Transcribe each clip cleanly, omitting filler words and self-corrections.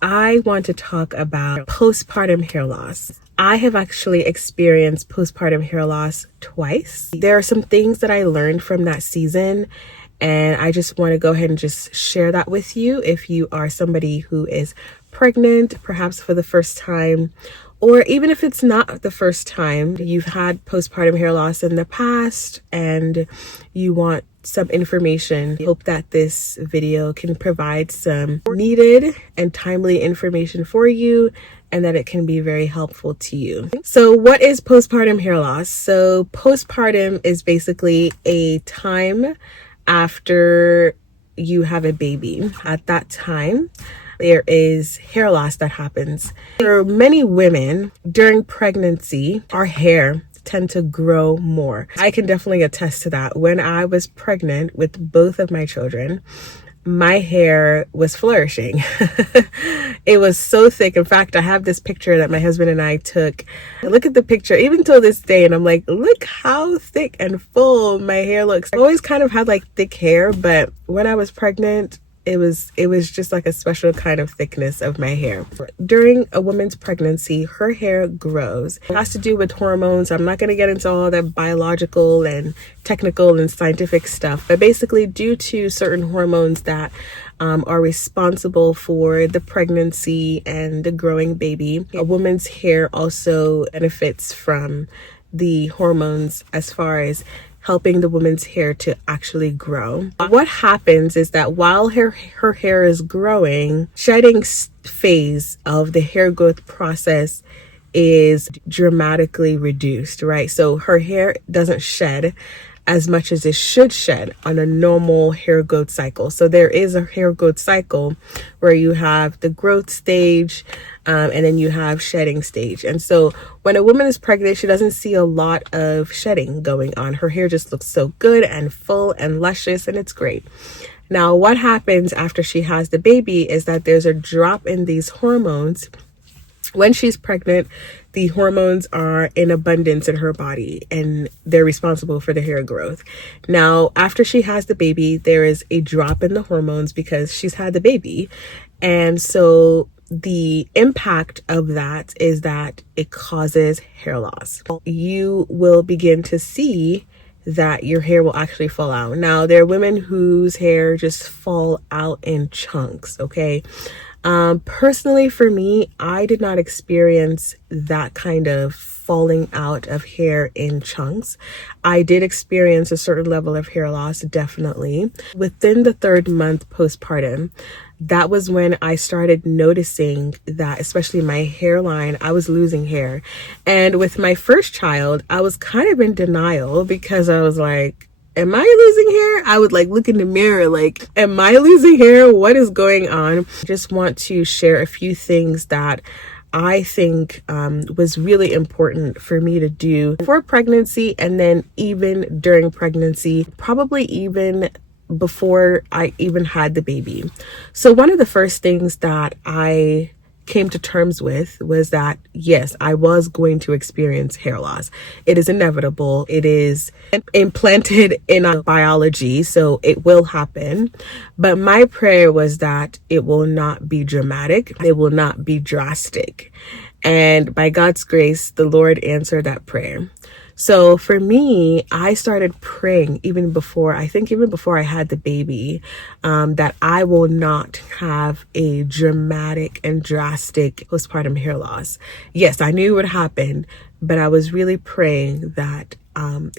I want to talk about postpartum hair loss. I have actually experienced postpartum hair loss twice. There are some things that I learned from that season, and I just want to go ahead and just share that with you. If you are somebody who is pregnant, perhaps for the first time, or even if it's not the first time, you've had postpartum hair loss in the past and you want some information. I hope that this video can provide some needed and timely information for you and that it can be very helpful to you. So what is postpartum hair loss? So postpartum is basically a time after you have a baby. At that time, there is hair loss that happens. For many women, during pregnancy, our hair tend to grow more. I can definitely attest to that. When I was pregnant with both of my children, my hair was flourishing. It was so thick. In fact, I have this picture that my husband and I took. I look at the picture even till this day and I'm like, look how thick and full my hair looks. I always kind of had like thick hair, but when I was pregnant, it was just like a special kind of thickness of my hair. During a woman's pregnancy, her hair grows. It has to do with hormones. I'm not going to get into all that biological and technical and scientific stuff, but basically due to certain hormones that are responsible for the pregnancy and the growing baby, a woman's hair also benefits from the hormones as far as helping the woman's hair to actually grow. What happens is that while her hair is growing, shedding phase of the hair growth process is dramatically reduced, right? So her hair doesn't shed as much as it should shed on a normal hair growth cycle. So there is a hair growth cycle where you have the growth stage, and then you have shedding stage. And so when a woman is pregnant, she doesn't see a lot of shedding going on. Her hair just looks so good and full and luscious, and it's great. Now, what happens after she has the baby is that there's a drop in these hormones. When she's pregnant, the hormones are in abundance in her body and they're responsible for the hair growth. Now, after she has the baby, there is a drop in the hormones because she's had the baby. And so the impact of that is that it causes hair loss. You will begin to see that your hair will actually fall out. Now, there are women whose hair just fall out in chunks, okay? Personally, for me, I did not experience that kind of falling out of hair in chunks. I did experience a certain level of hair loss, definitely. Within the 3rd month postpartum, that was when I started noticing that, especially my hairline, I was losing hair. And with my first child, I was kind of in denial because I was like, am I losing hair? I would like look in the mirror like, am I losing hair? What is going on? I just want to share a few things that I think was really important for me to do for pregnancy, and then even during pregnancy, probably even before I even had the baby. So one of the first things that I came to terms with was that, yes, I was going to experience hair loss. It is inevitable. It is implanted in our biology, so it will happen. But my prayer was that it will not be dramatic. It will not be drastic. And by God's grace, the Lord answered that prayer. So for me, I started praying even before I had the baby, that I will not have a dramatic and drastic postpartum hair loss. Yes, I knew it would happen, but I was really praying that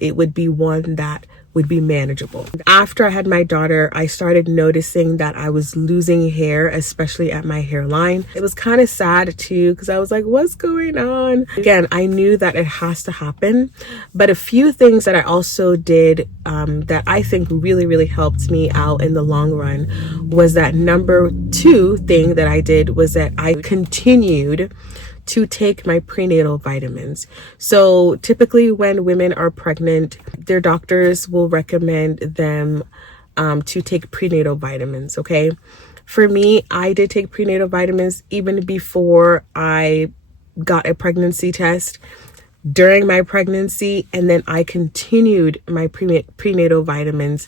it would be one that would be manageable. After I had my daughter, I started noticing that I was losing hair, especially at my hairline. It was kind of sad too, because I was like, what's going on? Again, I knew that it has to happen, but a few things that I also did that I think really, really helped me out in the long run was that number 2 thing that I did was that I continued to take my prenatal vitamins. So typically when women are pregnant, their doctors will recommend them to take prenatal vitamins, okay? For me, I did take prenatal vitamins even before I got a pregnancy test, during my pregnancy, and then I continued my prenatal vitamins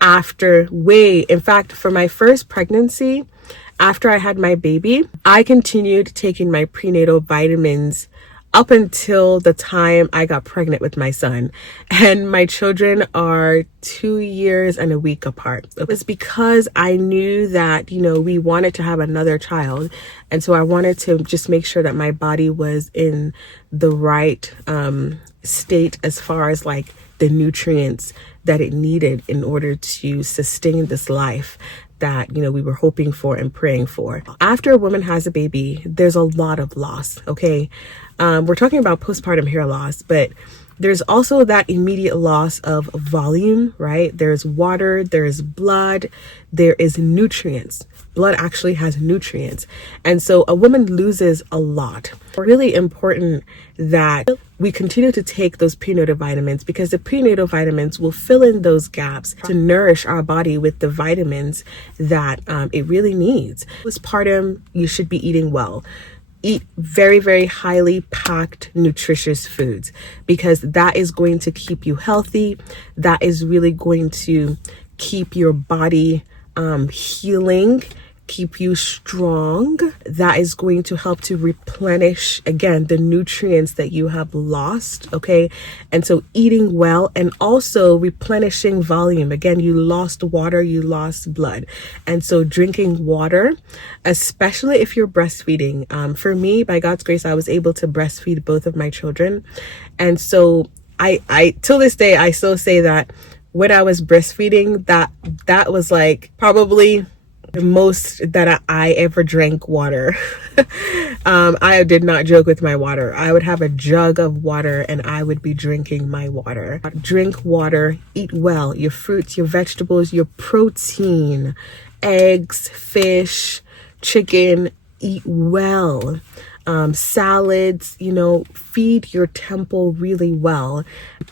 in fact, for my first pregnancy, After I had my baby, I continued taking my prenatal vitamins up until the time I got pregnant with my son. And my children are 2 years and a week apart. It was because I knew that, we wanted to have another child. And so I wanted to just make sure that my body was in the right state as far as like the nutrients that it needed in order to sustain this life that, we were hoping for and praying for. After a woman has a baby, there's a lot of loss, okay? We're talking about postpartum hair loss, but there's also that immediate loss of volume, right? There's water, there's blood, there is nutrients. Blood actually has nutrients. And so a woman loses a lot. It's really important that we continue to take those prenatal vitamins because the prenatal vitamins will fill in those gaps to nourish our body with the vitamins that it really needs. Postpartum, you should be eating well. Eat very, very highly packed, nutritious foods because that is going to keep you healthy. That is really going to keep your body healing, keep you strong. That is going to help to replenish, again, the nutrients that you have lost, okay? And so eating well and also replenishing volume. Again, you lost water, you lost blood. And so drinking water, especially if you're breastfeeding. For me, by God's grace, I was able to breastfeed both of my children. And so I till this day, I still say that when I was breastfeeding, that was like probably the most that I ever drank water. I did not joke with my water. I would have a jug of water and I would be drinking my water. Drink water, eat well, your fruits, your vegetables, your protein, eggs, fish, chicken, eat well. Salads, feed your temple really well,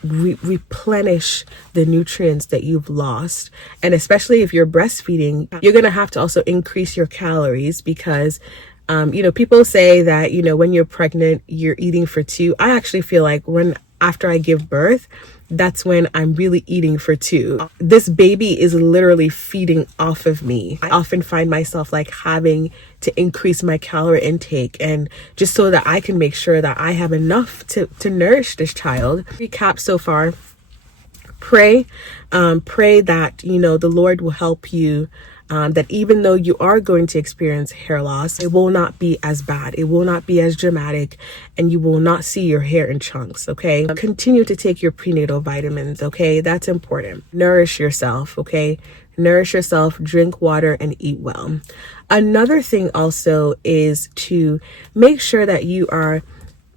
replenish the nutrients that you've lost. And especially if you're breastfeeding, you're going to have to also increase your calories because, people say that, when you're pregnant, you're eating for two. I actually feel like after I give birth, that's when I'm really eating for two. This baby is literally feeding off of me. I often find myself like having to increase my calorie intake and just so that I can make sure that I have enough to nourish this child. Recap so far. Pray that, the Lord will help you. That even though you are going to experience hair loss, it will not be as bad. It will not be as dramatic and you will not see your hair in chunks, okay? Continue to take your prenatal vitamins, okay? That's important. Nourish yourself, okay? Nourish yourself, drink water, and eat well. Another thing also is to make sure that you are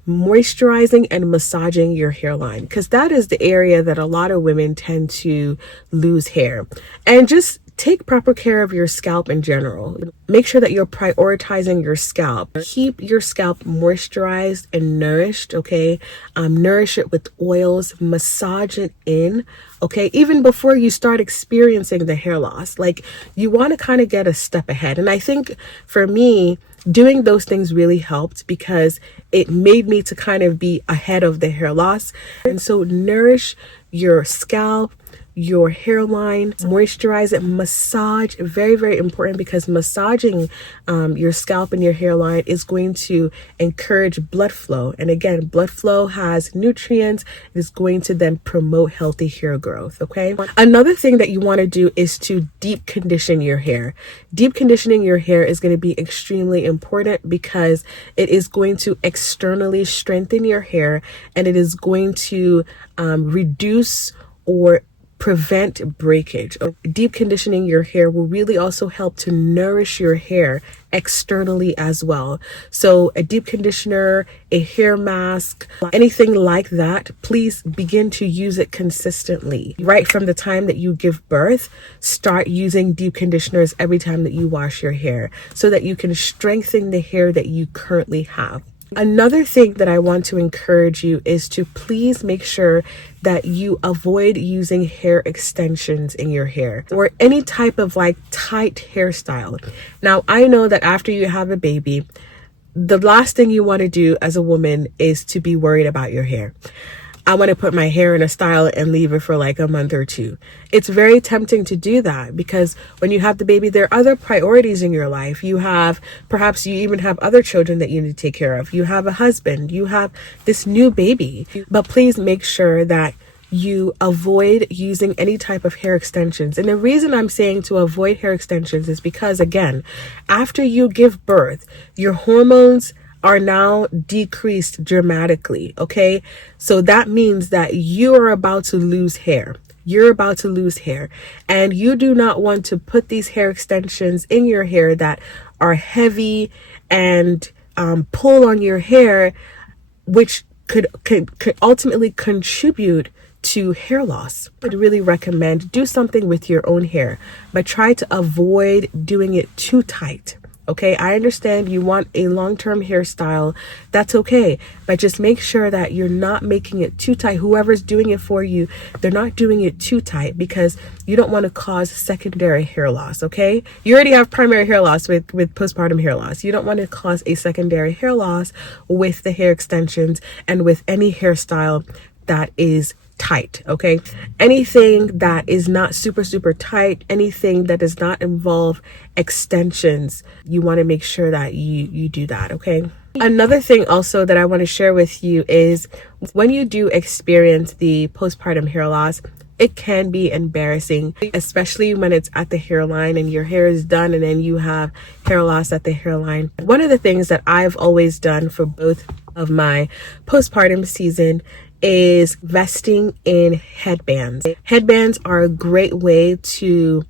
moisturizing and massaging your hairline because that is the area that a lot of women tend to lose hair. And just take proper care of your scalp in general. Make sure that you're prioritizing your scalp. Keep your scalp moisturized and nourished, okay? Nourish it with oils, massage it in, okay? Even before you start experiencing the hair loss, like you want to kind of get a step ahead. And I think for me, doing those things really helped because it made me to kind of be ahead of the hair loss. And so nourish your scalp, your hairline, moisturize it, massage. Very, very important because massaging your scalp and your hairline is going to encourage blood flow. And again, blood flow has nutrients. It is going to then promote healthy hair growth, okay? Another thing that you want to do is to deep condition your hair. Deep conditioning your hair is going to be extremely important because it is going to externally strengthen your hair and it is going to reduce or prevent breakage. Deep conditioning your hair will really also help to nourish your hair externally as well. So a deep conditioner, a hair mask, anything like that, please begin to use it consistently. Right from the time that you give birth, start using deep conditioners every time that you wash your hair so that you can strengthen the hair that you currently have. Another thing that I want to encourage you is to please make sure that you avoid using hair extensions in your hair or any type of like tight hairstyle. Now, I know that after you have a baby, the last thing you want to do as a woman is to be worried about your hair. I want to put my hair in a style and leave it for like a month or two. It's very tempting to do that because when you have the baby, there are other priorities in your life. You have, perhaps you even have other children that you need to take care of. You have a husband, you have this new baby, but please make sure that you avoid using any type of hair extensions. And the reason I'm saying to avoid hair extensions is because, again, after you give birth, your hormones are now decreased dramatically, okay? So that means that you are about to lose hair. You're about to lose hair, and you do not want to put these hair extensions in your hair that are heavy and pull on your hair, which could ultimately contribute to hair loss. I would really recommend do something with your own hair, but try to avoid doing it too tight. Okay, I understand you want a long-term hairstyle. That's okay. But just make sure that you're not making it too tight. Whoever's doing it for you, they're not doing it too tight because you don't want to cause secondary hair loss, okay? You already have primary hair loss with postpartum hair loss. You don't want to cause a secondary hair loss with the hair extensions and with any hairstyle that is tight, okay? Anything that is not super tight, anything that does not involve extensions, you want to make sure that you do that, okay? Another thing also that I want to share with you is when you do experience the postpartum hair loss, it can be embarrassing, especially when it's at the hairline and your hair is done and then you have hair loss at the hairline. One of the things that I've always done for both of my postpartum season is vesting in headbands. Headbands are a great way to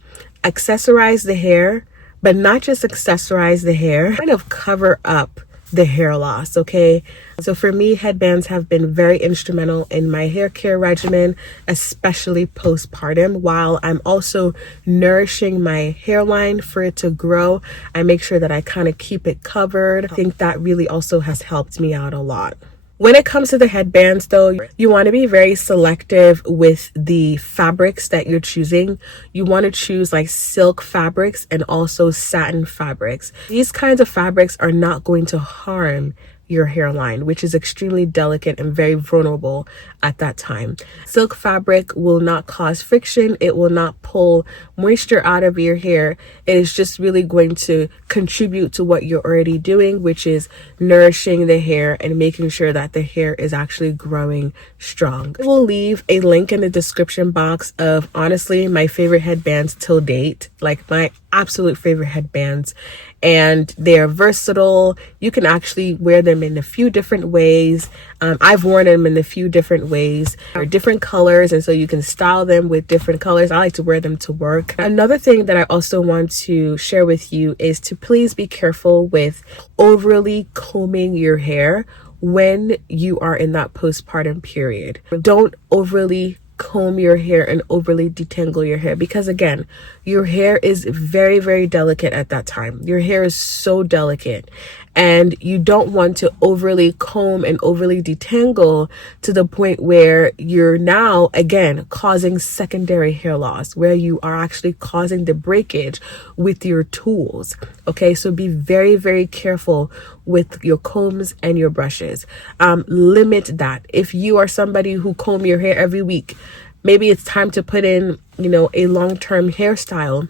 accessorize the hair, but not just accessorize the hair, kind of cover up the hair loss, okay? So for me, headbands have been very instrumental in my hair care regimen, especially postpartum. While I'm also nourishing my hairline for it to grow, I make sure that I kind of keep it covered. I think that really also has helped me out a lot. When it comes to the headbands though, you want to be very selective with the fabrics that you're choosing. You want to choose like silk fabrics and also satin fabrics. These kinds of fabrics are not going to harm your hairline, which is extremely delicate and very vulnerable at that time. Silk fabric will not cause friction. It will not pull moisture out of your hair. It is just really going to contribute to what you're already doing, which is nourishing the hair and making sure that the hair is actually growing strong. I will leave a link in the description box of honestly my favorite headbands till date, like my absolute favorite headbands. And they're versatile. You can actually wear them in a few different ways. I've worn them in a few different ways. They're different colors, and so you can style them with different colors. I like to wear them to work. Another thing that I also want to share with you is to please be careful with overly combing your hair when you are in that postpartum period. Don't overly comb your hair and overly detangle your hair, because again, your hair is very delicate at that time. Your hair is so delicate, and you don't want to overly comb and overly detangle to the point where you're now again causing secondary hair loss, where you are actually causing the breakage with your tools. Okay, so be very careful with your combs and your brushes. Limit that. If you are somebody who comb your hair every week, maybe it's time to put in, a long-term hairstyle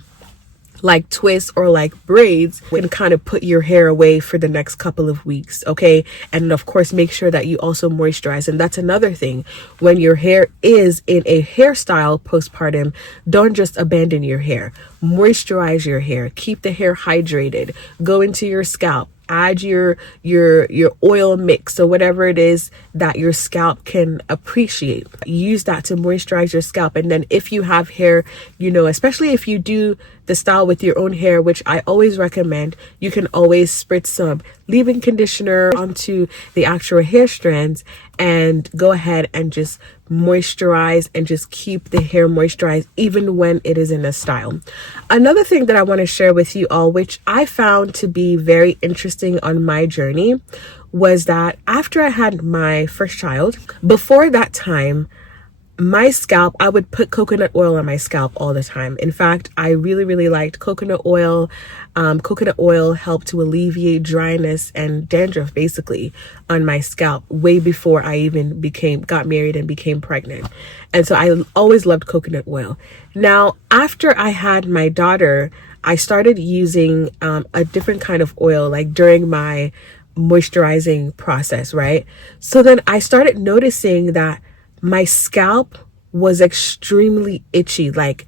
like twists or like braids, and kind of put your hair away for the next couple of weeks, okay? And of course, make sure that you also moisturize. And that's another thing. When your hair is in a hairstyle postpartum, don't just abandon your hair. Moisturize your hair. Keep the hair hydrated. Go into your scalp. Add your oil mix, so whatever it is that your scalp can appreciate, use that to moisturize your scalp. And then if you have hair, especially if you do the style with your own hair, which I always recommend, you can always spritz some leave-in conditioner onto the actual hair strands and go ahead and just moisturize and just keep the hair moisturized even when it is in a style. Another thing that I want to share with you all, which I found to be very interesting on my journey, was that after I had my first child, before that time, my scalp, I would put coconut oil on my scalp all the time. In fact, I really liked coconut oil. Coconut oil helped to alleviate dryness and dandruff basically on my scalp way before I even got married and became pregnant. And so I always loved coconut oil. Now, after I had my daughter, I started using a different kind of oil, like during my moisturizing process, right? So then I started noticing that my scalp was extremely itchy. Like,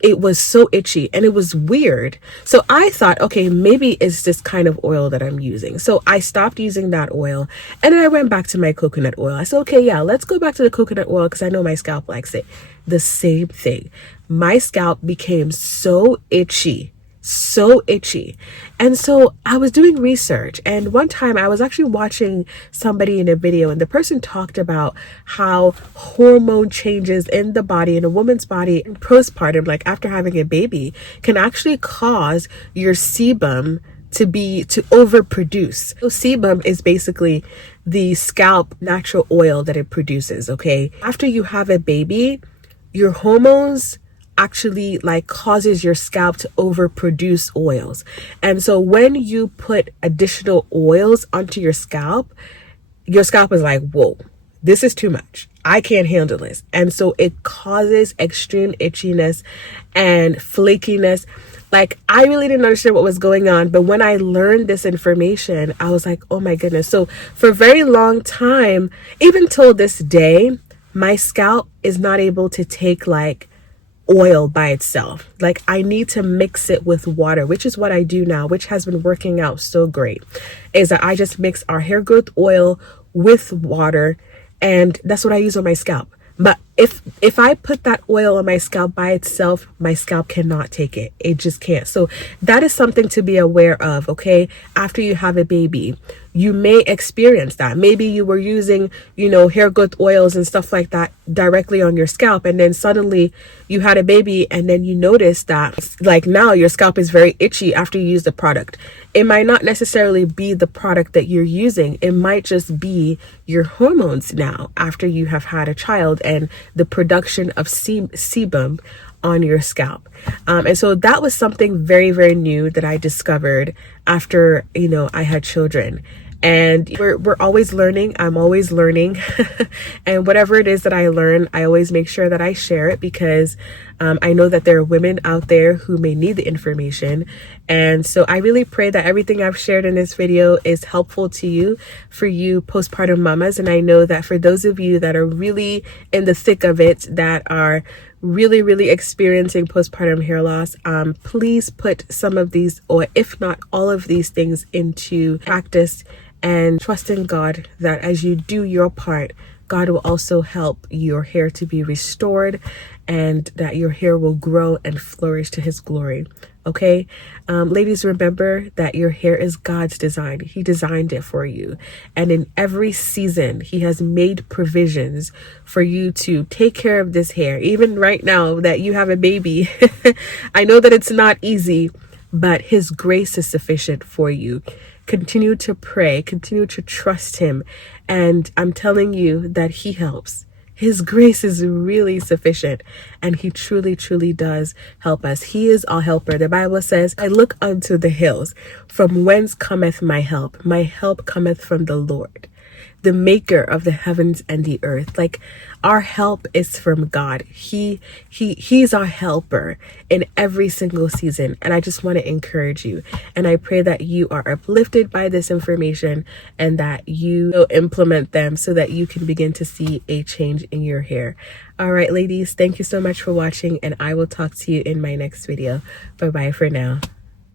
it was so itchy and it was weird. So I thought, okay, maybe it's this kind of oil that I'm using. So I stopped using that oil and then I went back to my coconut oil. I said, okay, yeah, let's go back to the coconut oil because I know my scalp likes it. The same thing. My scalp became so itchy. And so I was doing research, and one time I was actually watching somebody in a video, and the person talked about how hormone changes in the body, in a woman's body, postpartum, like after having a baby, can actually cause your sebum to overproduce. So sebum is basically the scalp natural oil that it produces. Okay, after you have a baby, your hormones actually like causes your scalp to overproduce oils. And so when you put additional oils onto your scalp is like, whoa, this is too much. I can't handle this. And so it causes extreme itchiness and flakiness. Like, I really didn't understand what was going on, but when I learned this information, I was like, oh my goodness. So for a very long time, even till this day, my scalp is not able to take like oil by itself. Like, I need to mix it with water, which is what I do now, which has been working out so great, is that I just mix our hair growth oil with water, and that's what I use on my scalp. But if I put that oil on my scalp by itself, my scalp cannot take it. It just can't. So that is something to be aware of, okay? After you have a baby, you may experience that. Maybe you were using, hair growth oils and stuff like that directly on your scalp, and then suddenly you had a baby, and then you notice that like now your scalp is very itchy after you use the product. It might not necessarily be the product that you're using. It might just be your hormones now after you have had a child and the production of sebum on your scalp. And so that was something very new that I discovered after, I had children. And we're always learning. I'm always learning. And whatever it is that I learn, I always make sure that I share it, because I know that there are women out there who may need the information. And so I really pray that everything I've shared in this video is helpful to you, for you postpartum mamas. And I know that for those of you that are really in the thick of it, that are really experiencing postpartum hair loss, please put some of these, or if not all of these things, into practice, and trust in God that as you do your part, God will also help your hair to be restored, and that your hair will grow and flourish to his glory. Okay, ladies, remember that your hair is God's design. He designed it for you, and in every season he has made provisions for you to take care of this hair. Even right now that you have a baby, I know that it's not easy, but his grace is sufficient for you. Continue to pray, continue to trust him, and I'm telling you that he helps. His grace is really sufficient, and he truly does help us. He is our helper. The Bible says, I look unto the hills, from whence cometh my help. My help cometh from the Lord, the maker of the heavens and the earth. Like, our help is from God. He's our helper in every single season. And I just want to encourage you, and I pray that you are uplifted by this information, and that you will implement them so that you can begin to see a change in your hair. All right, ladies, thank you so much for watching, and I will talk to you in my next video. Bye bye for now.